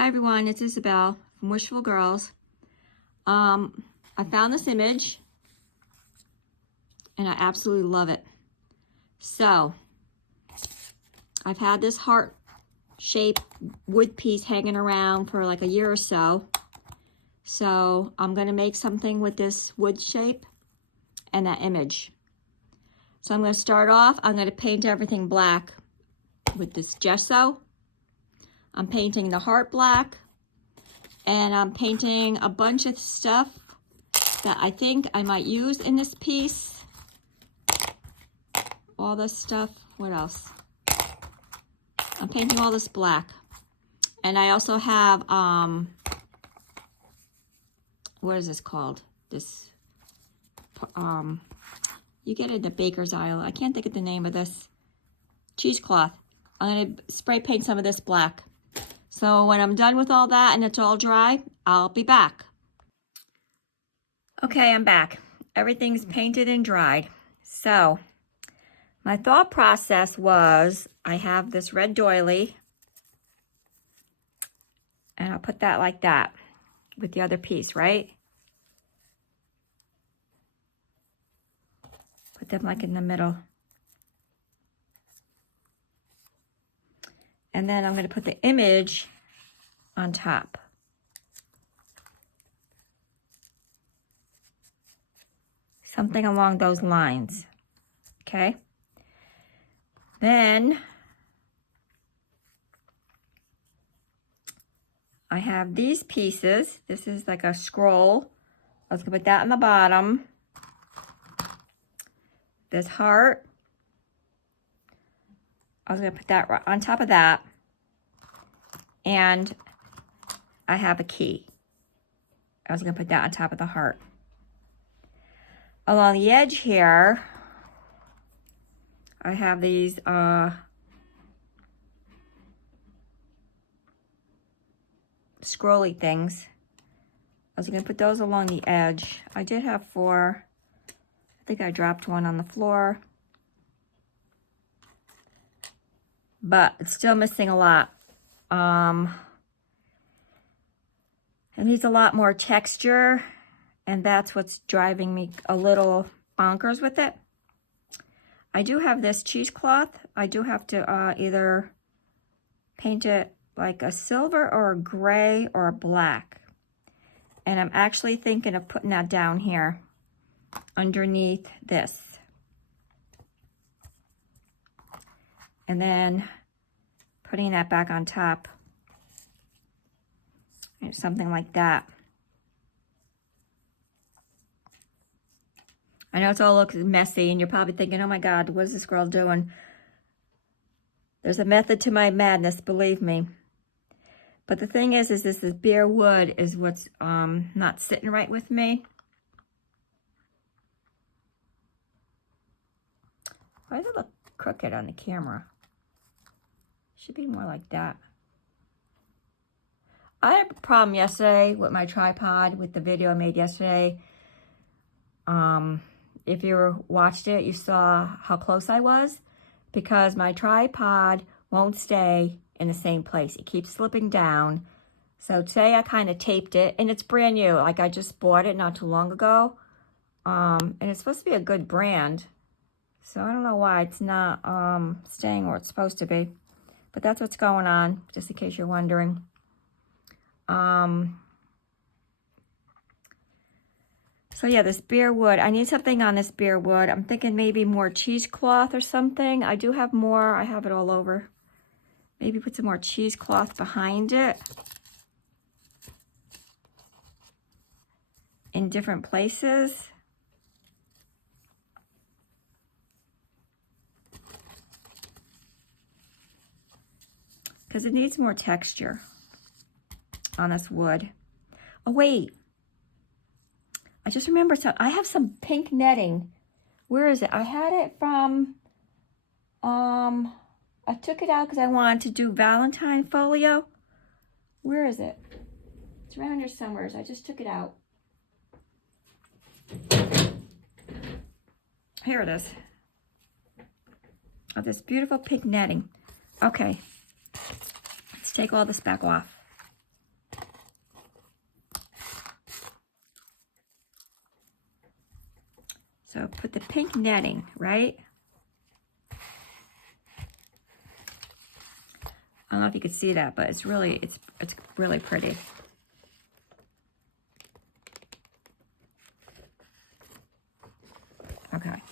Hi everyone, it's Isabel from Wishful Girls. I found this image and I absolutely love it. So I've had this heart shaped wood piece hanging around for like a year or so. So I'm going to make something with this wood shape and that image. So I'm going to start off, I'm going to paint everything black with this gesso. I'm painting the heart black, and I'm painting a bunch of stuff that I think I might use in this piece. All this stuff, what else? I'm painting all this black. And I also have, what is this called? This, you get it at the baker's aisle. I can't think of the name of this. Cheesecloth. I'm gonna spray paint some of this black. So when I'm done with all that and it's all dry, I'll be back. Okay, I'm back. Everything's painted and dried. So my thought process was I have this red doily and I'll put that like that with the other piece, right? Put them like in the middle. And then I'm going to put the image on top. Something along those lines. Okay? Then I have these pieces. This is like a scroll. I was going to put that on the bottom. This heart. I was going to put that right on top of that. And I have a key. I was going to put that on top of the heart. Along the edge here, I have these scrolly things. I was going to put those along the edge. I did have 4. I think I dropped one on the floor. But it's still missing a lot. It needs a lot more texture, and that's what's driving me a little bonkers with it. I do have this cheesecloth. I do have to either paint it like a silver or a gray or a black. And I'm actually thinking of putting that down here underneath this. And then putting that back on top. Something like that. I know it's all looks messy and you're probably thinking, oh my God, what is this girl doing? There's a method to my madness, believe me. But the thing is this bare wood is what's not sitting right with me. Why does it look crooked on the camera? Should be more like that. I had a problem yesterday with my tripod, with the video I made yesterday. If you watched it, you saw how close I was, because my tripod won't stay in the same place. It keeps slipping down. So today I kind of taped it, and it's brand new. Like I just bought it not too long ago. And it's supposed to be a good brand. So I don't know why it's not staying where it's supposed to be. But that's what's going on, just in case you're wondering. So yeah, this bare wood, I need something on this bare wood. I'm thinking maybe more cheesecloth or something. I do have more, I have it all over. Maybe put some more cheesecloth behind it. In different places. Because it needs more texture on this wood. Oh wait, I just remembered something. I have some pink netting. Where is it? I had it from, I took it out because I wanted to do Valentine folio. Where is it? It's around here somewhere. I just took it out. Here it is. Oh, this beautiful pink netting. Okay, let's take all this back off. So put the pink netting, right? I don't know if you could see that, but it's really pretty. Okay.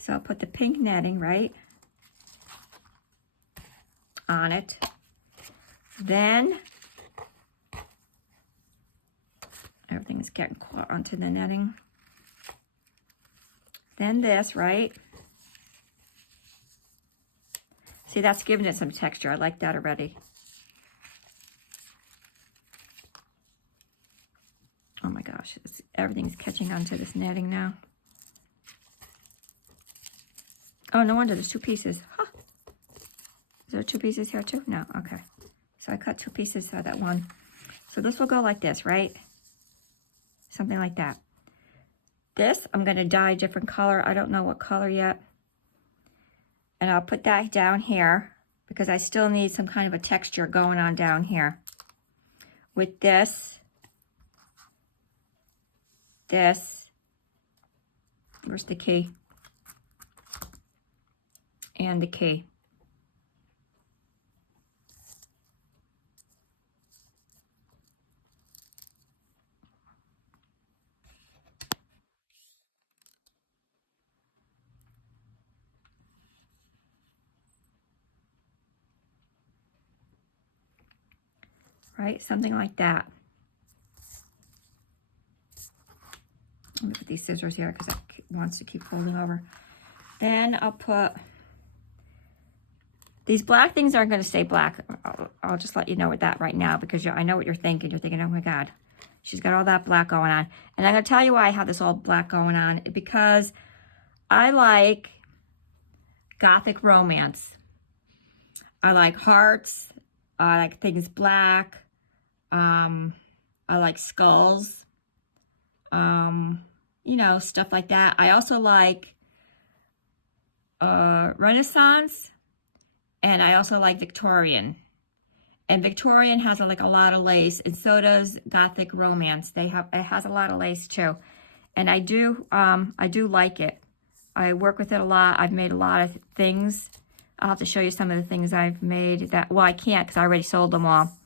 So I'll put the pink netting, right, on it. Then everything is getting caught onto the netting. Then this, right? See, that's giving it some texture. I like that already. Oh my gosh, everything's catching onto this netting now. Oh, no wonder there's 2 pieces. Huh. Is there 2 pieces here too? No, okay. So I cut 2 pieces out of that one. So this will go like this, right? Something like that. This, I'm gonna dye a different color. I don't know what color yet. And I'll put that down here because I still need some kind of a texture going on down here. With this, where's the key? And the key. Right, something like that. Let me put these scissors here because it wants to keep folding over. Then I'll put, these black things aren't going to stay black. I'll just let you know with that right now because I know what you're thinking. You're thinking, oh my God, she's got all that black going on. And I'm going to tell you why I have this all black going on. Because I like Gothic romance. I like hearts. I like things black. I like skulls. You know, stuff like that. I also like Renaissance, and I also like Victorian. And Victorian has like a lot of lace, and so does Gothic romance. It has a lot of lace too, and I do like it. I work with it a lot. I've made a lot of things. I'll have to show you some of the things I've made that, well, I can't because I already sold them all.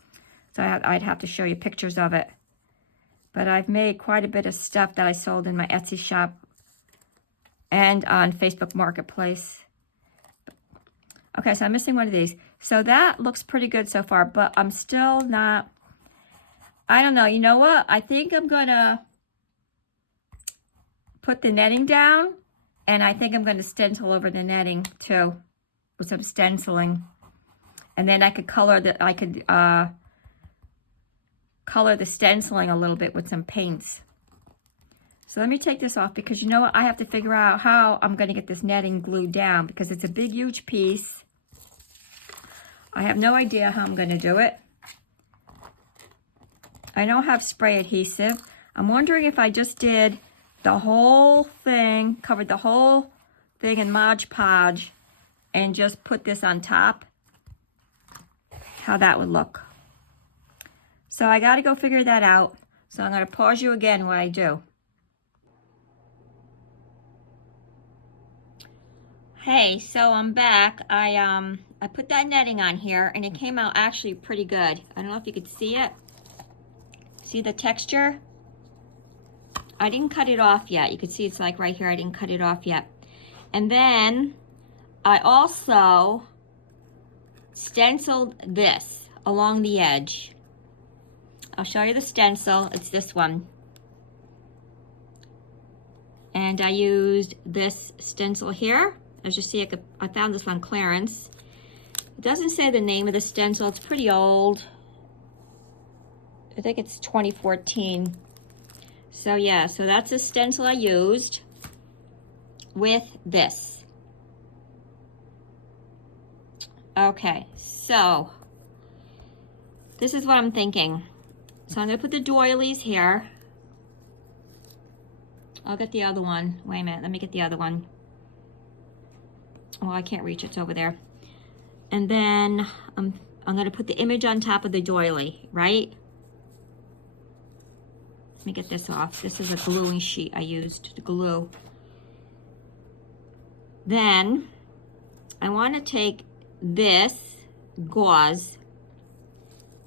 So I'd have to show you pictures of it. But I've made quite a bit of stuff that I sold in my Etsy shop and on Facebook Marketplace. Okay, so I'm missing one of these. So that looks pretty good so far, but I'm still not, I don't know. You know what? I think I'm going to put the netting down, and I think I'm going to stencil over the netting too with some stenciling. And then I could color color the stenciling a little bit with some paints. So let me take this off because you know what? I have to figure out how I'm going to get this netting glued down because it's a big, huge piece. I have no idea how I'm going to do it. I don't have spray adhesive. I'm wondering if I just did the whole thing, covered the whole thing in Mod Podge and just put this on top, how that would look. So I got to go figure that out. So I'm going to pause you again while I do. Hey, so I'm back. I put that netting on here and it came out actually pretty good. I don't know if you could see it. See the texture? I didn't cut it off yet. You can see it's like right here. I didn't cut it off yet. And then I also stenciled this along the edge. I'll show you the stencil. It's this one. And I used this stencil here. As you see, I found this on clearance. It doesn't say the name of the stencil. It's pretty old. I think it's 2014. So yeah, so that's the stencil I used with this. Okay, so this is what I'm thinking. So I'm gonna put the doilies here. I'll get the other one. Wait a minute, let me get the other one. Oh, I can't reach it, it's over there. And then I'm gonna put the image on top of the doily, right? Let me get this off. This is a gluing sheet I used to glue. Then I want to take this gauze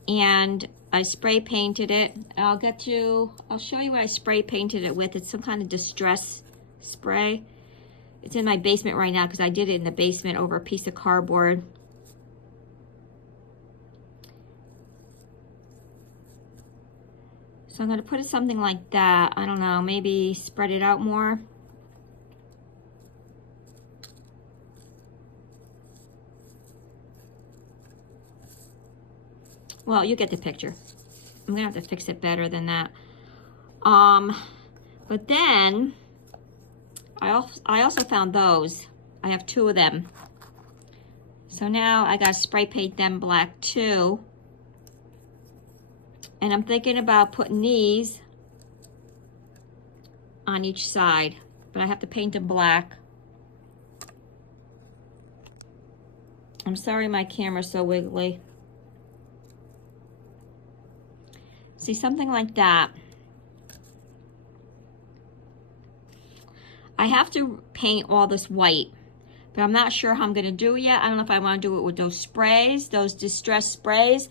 and I spray painted it. I'll show you what I spray painted it with. It's some kind of distress spray. It's in my basement right now because I did it in the basement over a piece of cardboard. So I'm going to put it something like that. I don't know, maybe spread it out more. Well, you get the picture. I'm going to have to fix it better than that. But then I also found those. I have 2 of them. So now I got to spray paint them black too. And I'm thinking about putting these on each side, but I have to paint them black. I'm sorry my camera's so wiggly. See, something like that. I have to paint all this white, but I'm not sure how I'm gonna do it yet. I don't know if I wanna do it with those sprays, those distress sprays,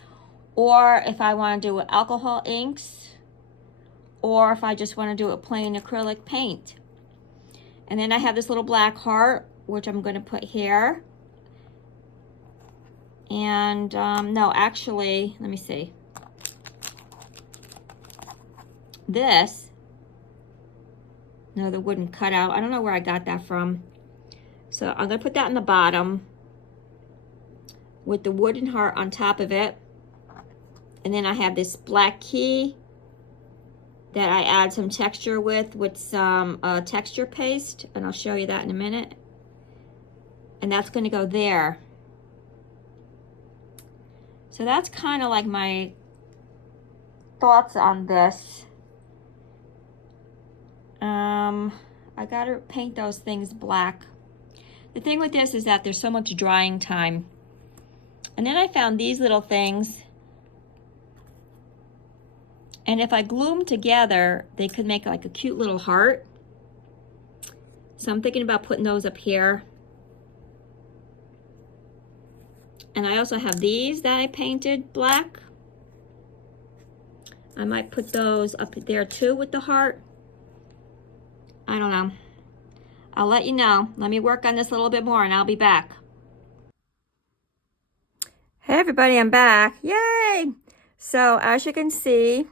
or if I wanna do it with alcohol inks, or if I just wanna do it plain acrylic paint. And then I have this little black heart, which I'm gonna put here. And no, actually, let me see. This, no, the wooden cutout. I don't know where I got that from. So I'm gonna put that in the bottom with the wooden heart on top of it. And then I have this black key that I add some texture with some texture paste. And I'll show you that in a minute. And that's gonna go there. So that's kind of like my thoughts on this. I gotta paint those things black. The thing with this is that there's so much drying time. And then I found these little things. And if I glue them together, they could make like a cute little heart. So I'm thinking about putting those up here. And I also have these that I painted black. I might put those up there too with the heart. I don't know. I'll let you know. Let me work on this a little bit more and I'll be back. Hey everybody, I'm back. Yay! So as you can see,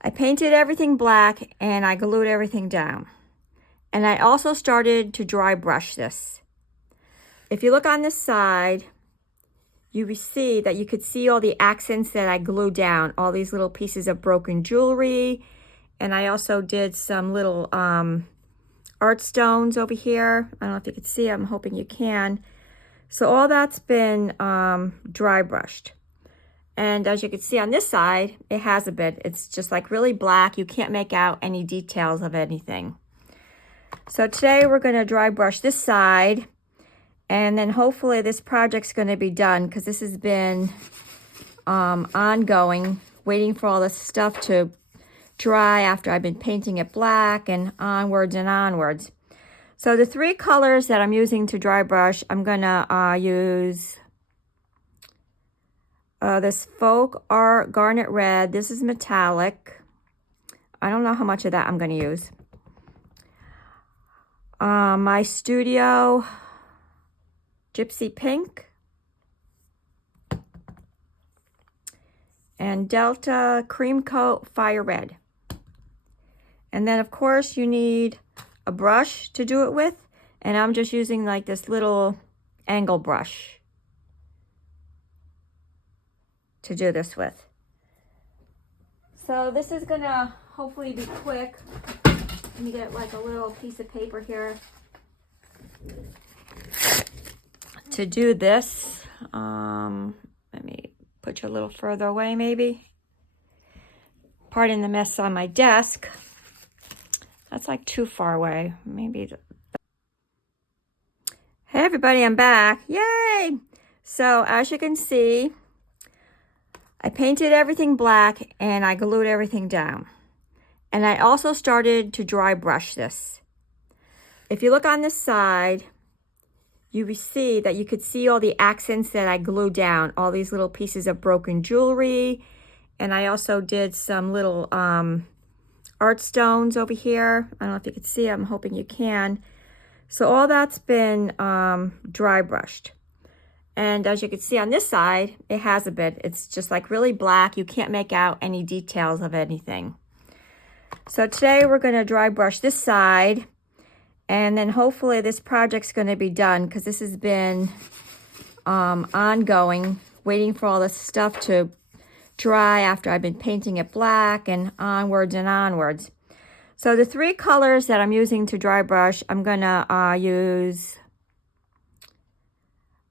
I painted everything black and I glued everything down. And I also started to dry brush this. If you look on this side, you will see that you could see all the accents that I glued down, all these little pieces of broken jewelry. And I also did some little art stones over here. I don't know if you can see, I'm hoping you can. So all that's been dry brushed. And as you can see on this side, it has a bit. It's just like really black. You can't make out any details of anything. So today we're gonna dry brush this side. And then hopefully this project's gonna be done because this has been ongoing, waiting for all this stuff to dry after I've been painting it black and onwards and onwards. So the 3 colors that I'm using to dry brush, I'm gonna use this Folk Art Garnet Red. This is metallic. I don't know how much of that I'm gonna use. My Studio Gypsy Pink. And Delta Cream Coat Fire Red. And then of course you need a brush to do it with. And I'm just using like this little angle brush to do this with. So this is gonna hopefully be quick. Let me get like a little piece of paper here to do this. Let me put you a little further away maybe. Pardon the mess on my desk. That's like too far away. Maybe. Hey everybody, I'm back. Yay! So as you can see, I painted everything black and I glued everything down. And I also started to dry brush this. If you look on this side, you will see that you could see all the accents that I glued down, all these little pieces of broken jewelry. And I also did some little art stones over here. I don't know if you can see, I'm hoping you can. So all that's been dry brushed. And as you can see on this side, it has a bit. It's just like really black. You can't make out any details of anything. So today we're going to dry brush this side. And then hopefully this project's going to be done because this has been ongoing, waiting for all this stuff to dry after I've been painting it black and onwards and onwards. So the three colors that I'm using to dry brush, I'm going to use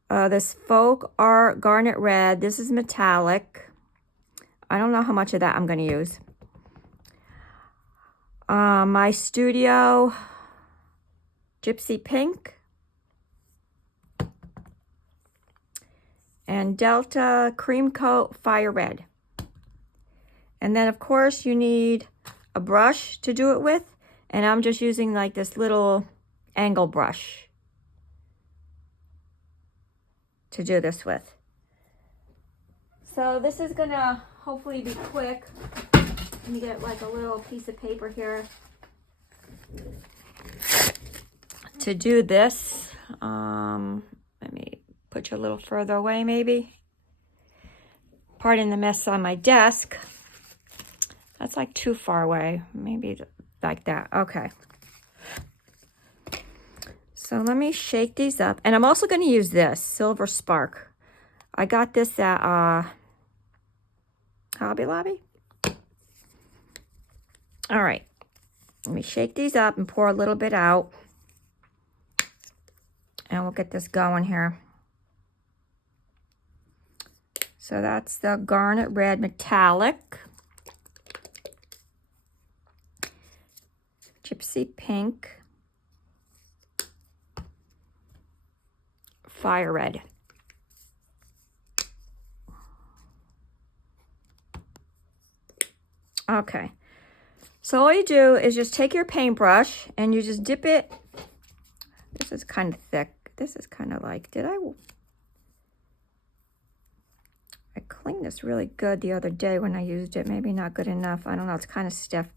this Folk Art Garnet Red. This is metallic. I don't know how much of that I'm going to use. My Studio Gypsy Pink and Delta Cream Coat Fire Red. And then of course you need a brush to do it with, and I'm just using like this little angle brush to do this with. So this is gonna hopefully be quick. Let me get like a little piece of paper here to do this. Let me put you a little further away maybe. Pardon the mess on my desk. That's like too far away. Maybe like that. Okay. So let me shake these up. And I'm also going to use this Silver Spark. I got this at Hobby Lobby. All right. Let me shake these up and pour a little bit out. And we'll get this going here. So that's the Garnet Red Metallic. Gypsy Pink. Fire Red. Okay. So all you do is just take your paintbrush and you just dip it. This is kind of thick. This is kind of like, I cleaned this really good the other day when I used it. Maybe not good enough. I don't know. It's kind of stiff.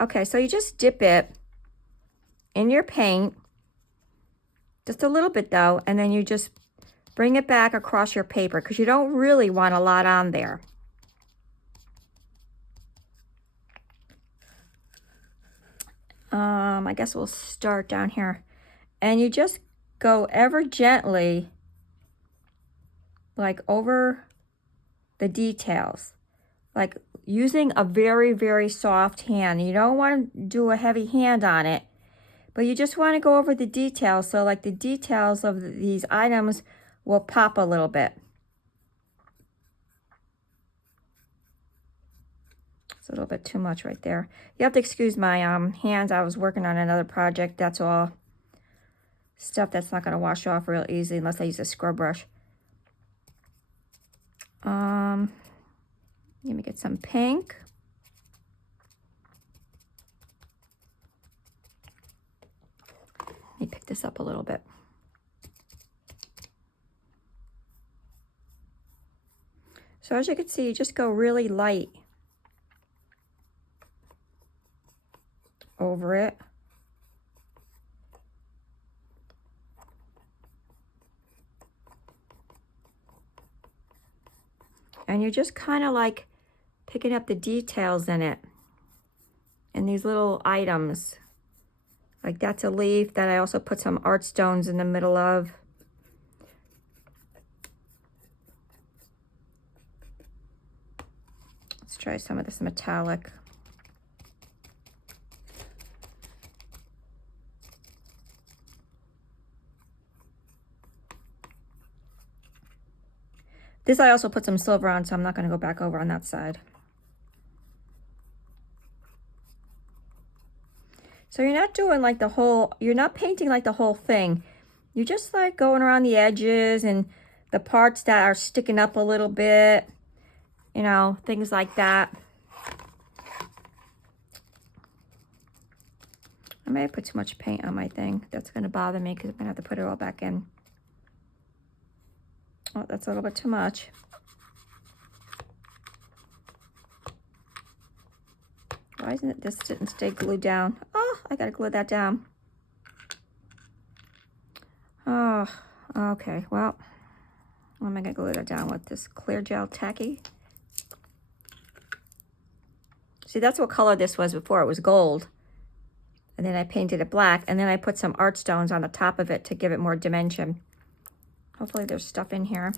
Okay, so you just dip it in your paint. Just a little bit though. And then you just bring it back across your paper because you don't really want a lot on there. I guess we'll start down here. And you just go ever gently, like over the details, like using a very, very soft hand. You don't want to do a heavy hand on it, but you just want to go over the details. So like the details of these items will pop a little bit. It's a little bit too much right there. You have to excuse my hands. I was working on another project. That's all stuff that's not going to wash off real easy unless I use a scrub brush. Let me get some pink. Let me pick this up a little bit. So as you can see, you just go really light over it. And you're just kind of like picking up the details in it. And these little items. Like that's a leaf that I also put some art stones in the middle of. Let's try some of this metallic. This I also put some silver on, so I'm not going to go back over on that side. So you're not doing like the whole, you're not painting like the whole thing. You're just like going around the edges and the parts that are sticking up a little bit, you know, things like that. I may have put too much paint on my thing. That's going to bother me because I'm going to have to put it all back in. Oh, that's a little bit too much. Why isn't it, this didn't stay glued down? Oh, I got to glue that down. Oh, okay. Well, what am I going to glue that down with? This clear gel tacky. See, that's what color this was before. It was gold. And then I painted it black. And then I put some art stones on the top of it to give it more dimension. Hopefully there's stuff in here.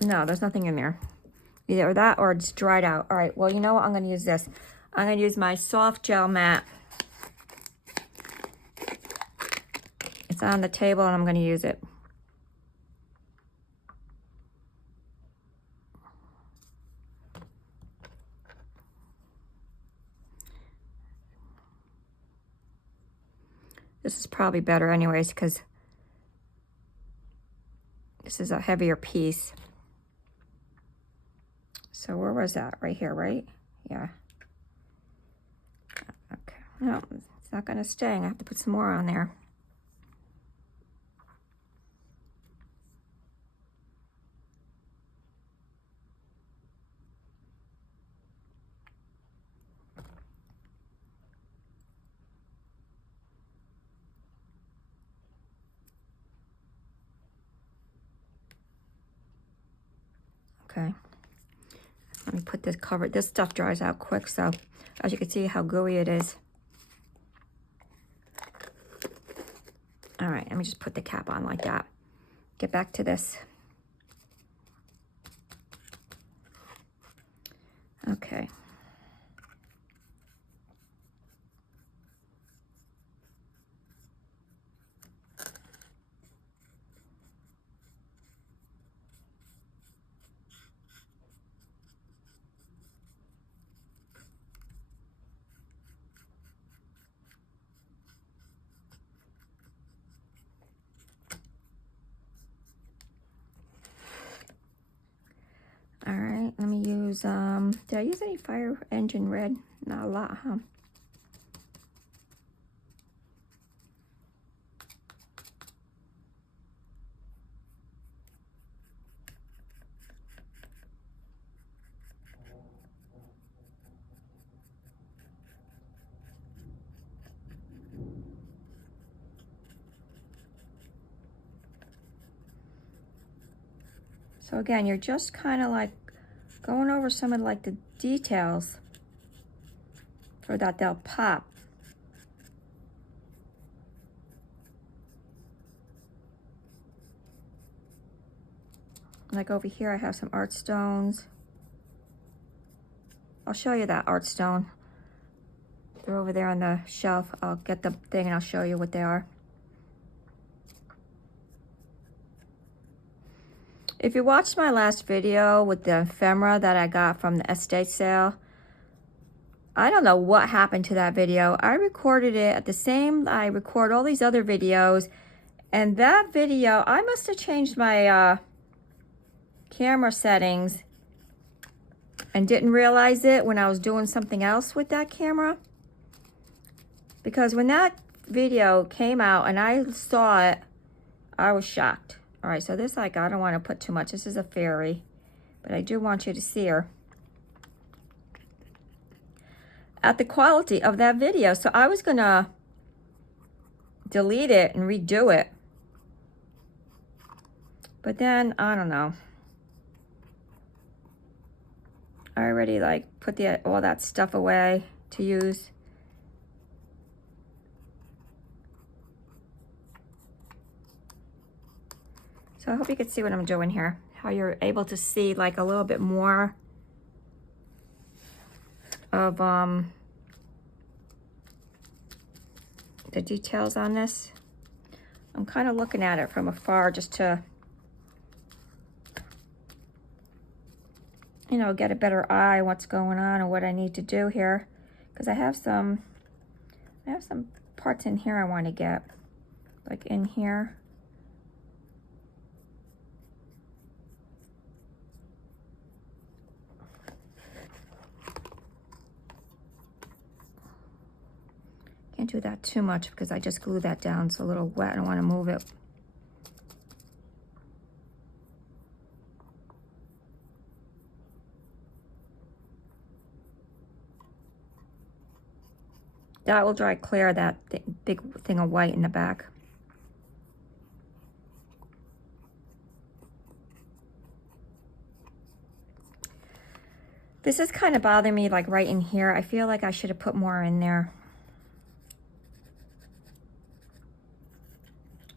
No, there's nothing in there. Either that or it's dried out. All right, well, you know what? I'm going to use this. I'm going to use my soft gel matte. It's on the table and I'm going to use it. This is probably better anyways because this is a heavier piece. So where was that? Right here, right? Yeah. Okay. No, it's not going to stay. I have to put some more on there. Okay. Let me put this cover. This stuff dries out quick, so as you can see how gooey it is. All right, let me just put the cap on like that. Get back to this. Okay. All right, let me use, did I use any fire engine red? Not a lot, huh? So again, you're just kind of like going over some of like the details so that they'll pop. Like over here, I have some art stones. I'll show you that art stone. They're over there on the shelf. I'll get the thing and I'll show you what they are. If you watched my last video with the ephemera that I got from the estate sale, I don't know what happened to that video. I recorded it at the same, I record all these other videos, and that video, I must have changed my camera settings and didn't realize it when I was doing something else with that camera. Because when that video came out and I saw it, I was shocked. All right, so this, like, I don't want to put too much. This is a fairy, but I do want you to see her. At the quality of that video. So I was going to delete it and redo it. But then, I don't know. I already, like, put all that stuff away to use. So I hope you can see what I'm doing here. How you're able to see like a little bit more of the details on this. I'm kind of looking at it from afar just to, you know, get a better eye what's going on and what I need to do here. Because I have some parts in here I want to get. like in here. Can't do that too much because I just glued that down. It's a little wet. I don't want to move it. That will dry clear that big thing of white in the back. This is kind of bothering me, like right in here. I feel like I should have put more in there.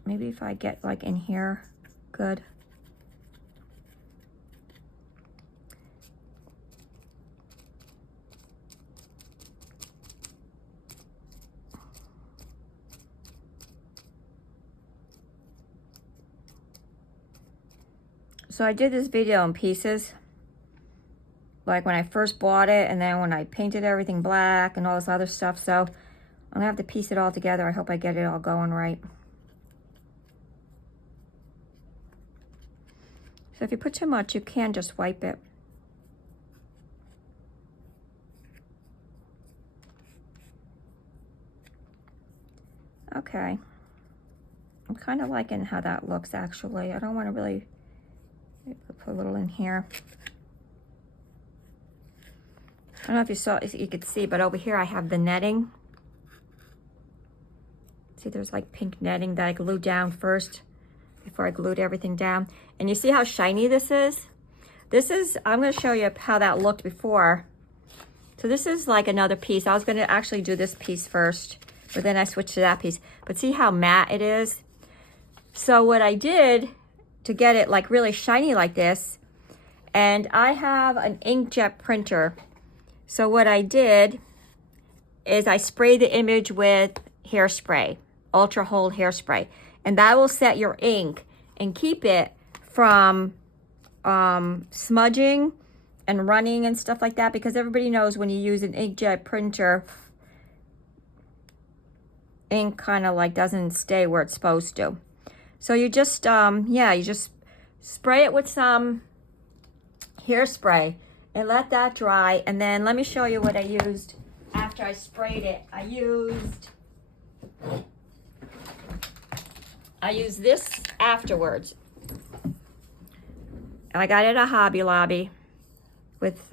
Maybe if I get like in here, good. So I did this video in pieces, like when I first bought it, and then when I painted everything black and all this other stuff. So I'm gonna have to piece it all together. I hope I get it all going right. So if you put too much, you can just wipe it. Okay. I'm kind of liking how that looks, actually. I don't want to really put a little in here. I don't know if you saw, if you could see, but over here I have the netting. See, there's like pink netting that I glued down first before I glued everything down. And you see how shiny this is? This is, I'm going to show you how that looked before. So this is like another piece. I was going to actually do this piece first, but then I switched to that piece. But see how matte it is? So what I did to get it like really shiny like this, and I have an inkjet printer. So what I did is I sprayed the image with hairspray, ultra hold hairspray, and that will set your ink and keep it from smudging and running and stuff like that, because everybody knows when you use an inkjet printer, ink kind of like doesn't stay where it's supposed to. So you just, you just spray it with some hairspray and let that dry. And then let me show you what I used after I sprayed it. I used this afterwards. I got it at Hobby Lobby with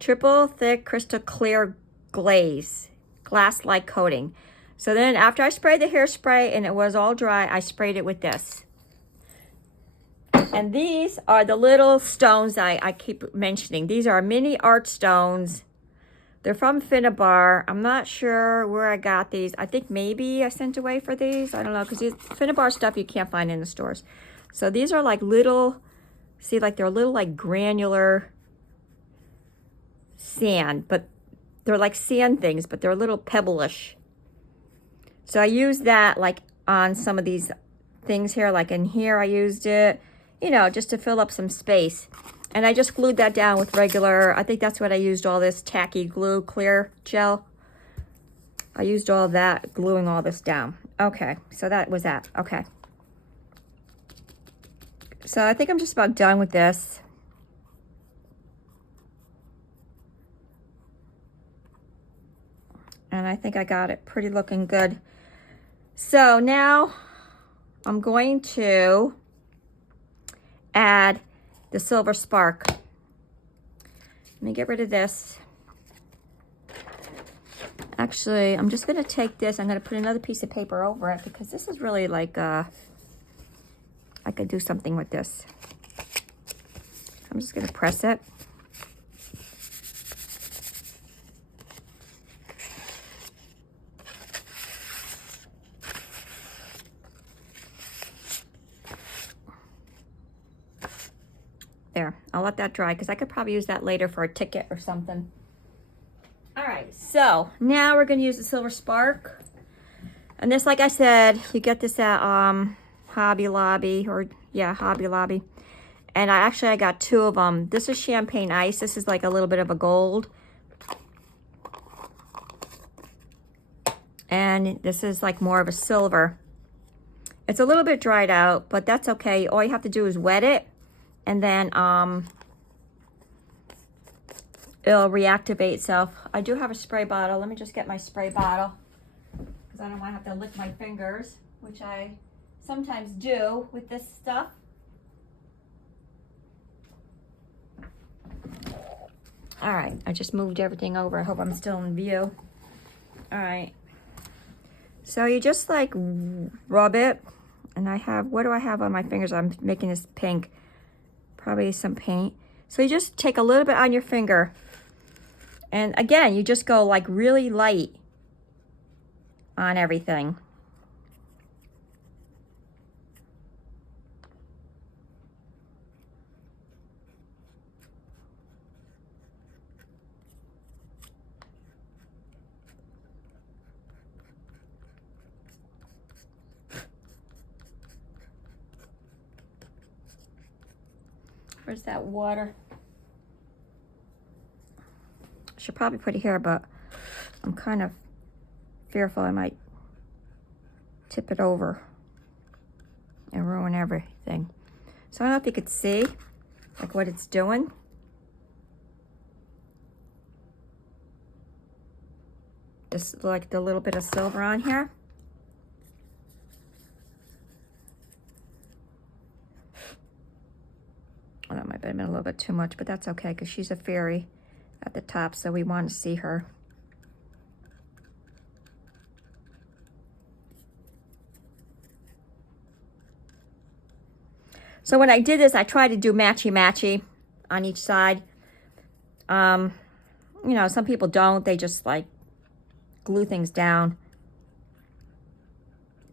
triple thick crystal clear glass-like coating. So then after I sprayed the hairspray and it was all dry, I sprayed it with this. And these are the little stones I keep mentioning. These are mini art stones. They're from Finnabar. I'm not sure where I got these. I think maybe I sent away for these. I don't know, because these Finnabar stuff you can't find in the stores. So these are like little, see, like they're little like granular sand, but they're like sand things, but they're a little pebble-ish. So I used that like on some of these things here, like in here I used it, you know, just to fill up some space. And I just glued that down with regular, I think that's what I used all this tacky glue, clear gel. I used all that, gluing all this down. Okay, so that was that, okay. So I think I'm just about done with this. And I think I got it pretty looking good. So now I'm going to add the silver spark. Let me get rid of this. Actually, I'm just gonna take this, I'm gonna put another piece of paper over it because this is really like, I could do something with this. I'm just gonna press it. There, I'll let that dry because I could probably use that later for a ticket or something. All right, so now we're gonna use the silver spark. And this, like I said, you get this at Hobby Lobby, or yeah, Hobby Lobby. And I got two of them. This is champagne ice. This is like a little bit of a gold. And this is like more of a silver. It's a little bit dried out, but that's okay. All you have to do is wet it, and then it'll reactivate itself. I do have a spray bottle. Let me just get my spray bottle, because I don't want to have to lick my fingers, which I sometimes do with this stuff. All right, I just moved everything over. I hope I'm still in view. All right. So you just like rub it. And I have, what do I have on my fingers? I'm making this pink. Probably some paint. So you just take a little bit on your finger. And again, you just go like really light on everything. Where's that water? Should probably put it here, but I'm kind of fearful I might tip it over and ruin everything. So I don't know if you could see like what it's doing. Just like the little bit of silver on here. Well, that might have been a little bit too much, but that's okay because she's a fairy at the top, so we want to see her. So when I did this, I tried to do matchy-matchy on each side. You know, some people don't. They just like glue things down.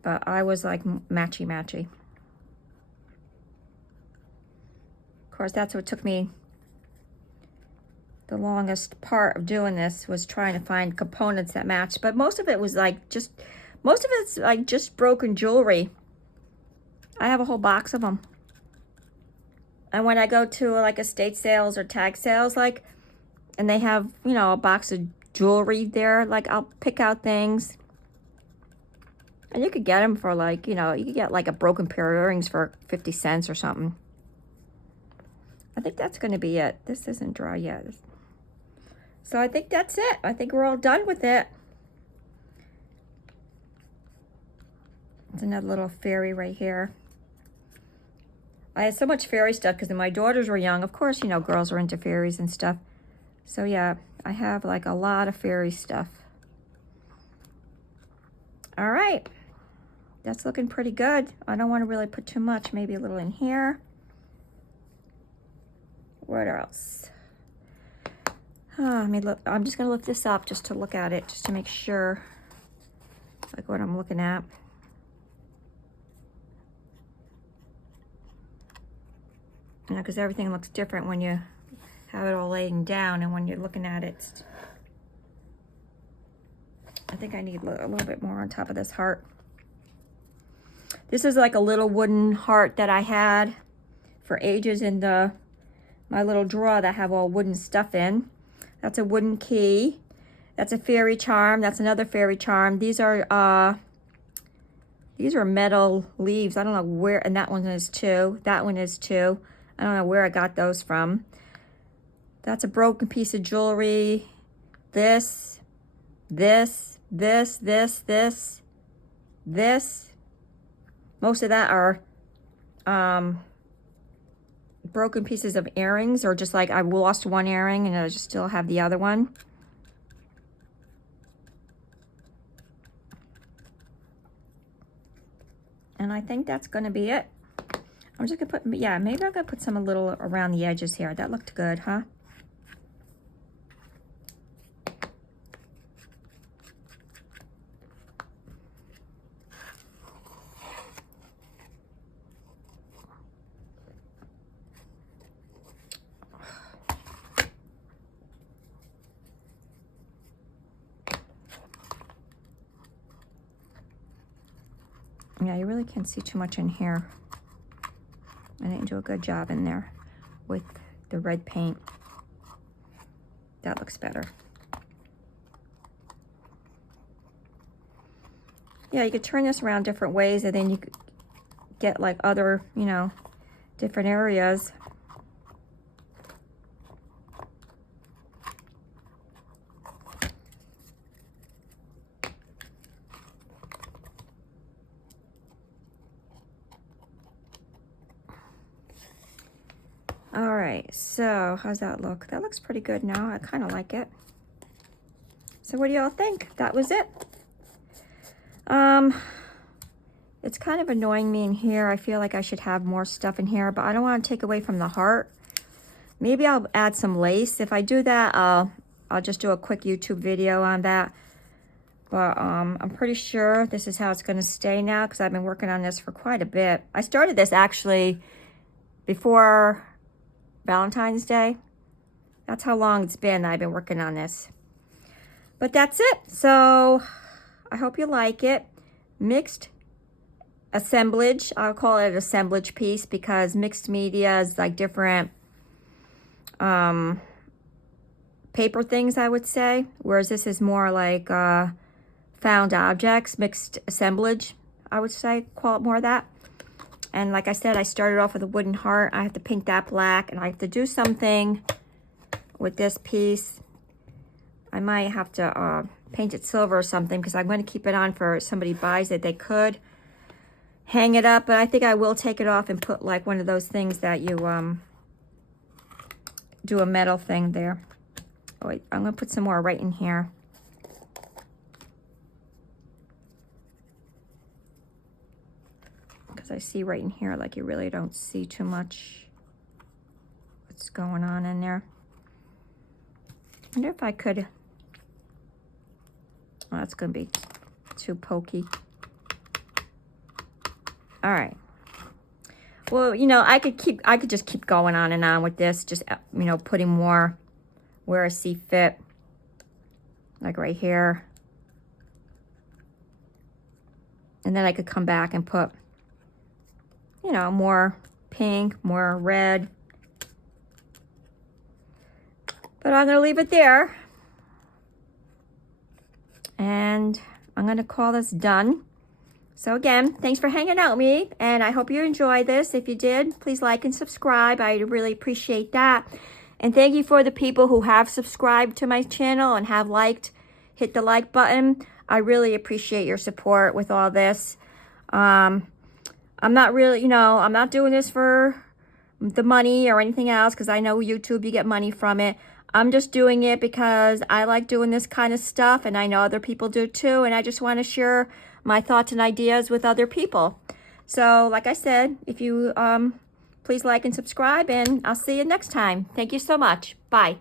But I was like matchy-matchy. Of course, that's what took me the longest part of doing this, was trying to find components that match. But most of it was like most of it's like just broken jewelry. I have a whole box of them. And when I go to like estate sales or tag sales, like, and they have, you know, a box of jewelry there, like I'll pick out things. And you could get them for like, you know, you could get like a broken pair of earrings for 50 cents or something. I think that's going to be it. This isn't dry yet. So I think that's it. I think we're all done with it. It's another little fairy right here. I had so much fairy stuff because when my daughters were young, of course, you know, girls are into fairies and stuff. So yeah, I have like a lot of fairy stuff. All right. That's looking pretty good. I don't want to really put too much, maybe a little in here. What else? Let me look. I'm just going to lift this up just to look at it, just to make sure, like what I'm looking at. You know, because everything looks different when you have it all laying down and when you're looking at it. I think I need a little bit more on top of this heart. This is like a little wooden heart that I had for ages in my little drawer that I have all wooden stuff in. That's a wooden key. That's a fairy charm. That's another fairy charm. These are metal leaves. I don't know where, and that one is too. That one is too. I don't know where I got those from. That's a broken piece of jewelry. This. Most of that are broken pieces of earrings, or just like I lost one earring and I just still have the other one. And I think that's going to be it. I'm just going to put, yeah, maybe I'm going to put some a little around the edges here. That looked good, huh? Yeah, you really can't see too much in here. I didn't do a good job in there with the red paint. That looks better. yeah, you could turn this around different ways, and then you could get like other, you know, different areas. All right, so how's that look? That looks pretty good now. I kind of like it. So what do y'all think? That was it. It's kind of annoying me in here. I feel like I should have more stuff in here, but I don't want to take away from the heart. Maybe I'll add some lace. If I do that, I'll just do a quick YouTube video on that. But I'm pretty sure this is how it's going to stay now, because I've been working on this for quite a bit. I started this actually before Valentine's Day. That's how long it's been that I've been working on this. But that's it. So I hope you like it. Mixed assemblage. I'll call it an assemblage piece because mixed media is like different paper things, I would say. Whereas this is more like found objects, mixed assemblage, I would say, call it more of that. And like I said, I started off with a wooden heart. I have to paint that black, and I have to do something with this piece. I might have to paint it silver or something, because I'm going to keep it on for somebody buys it. They could hang it up, but I think I will take it off and put like one of those things that you do a metal thing there. Oh, wait, I'm going to put some more right in here. Because I see right in here, like you really don't see too much what's going on in there. I wonder if I could, oh, that's going to be too pokey. All right. Well, you know, I could just keep going on and on with this, just, you know, putting more where I see fit, like right here. And then I could come back and put, you know, more pink, more red. But I'm going to leave it there. And I'm going to call this done. So again, thanks for hanging out with me, and I hope you enjoyed this. If you did, please like and subscribe. I really appreciate that. And thank you for the people who have subscribed to my channel and have liked, hit the like button. I really appreciate your support with all this. I'm not really, you know, I'm not doing this for the money or anything else, because I know YouTube, you get money from it. I'm just doing it because I like doing this kind of stuff, and I know other people do too, and I just want to share my thoughts and ideas with other people. So like I said, if you please like and subscribe, and I'll see you next time. Thank you so much. Bye.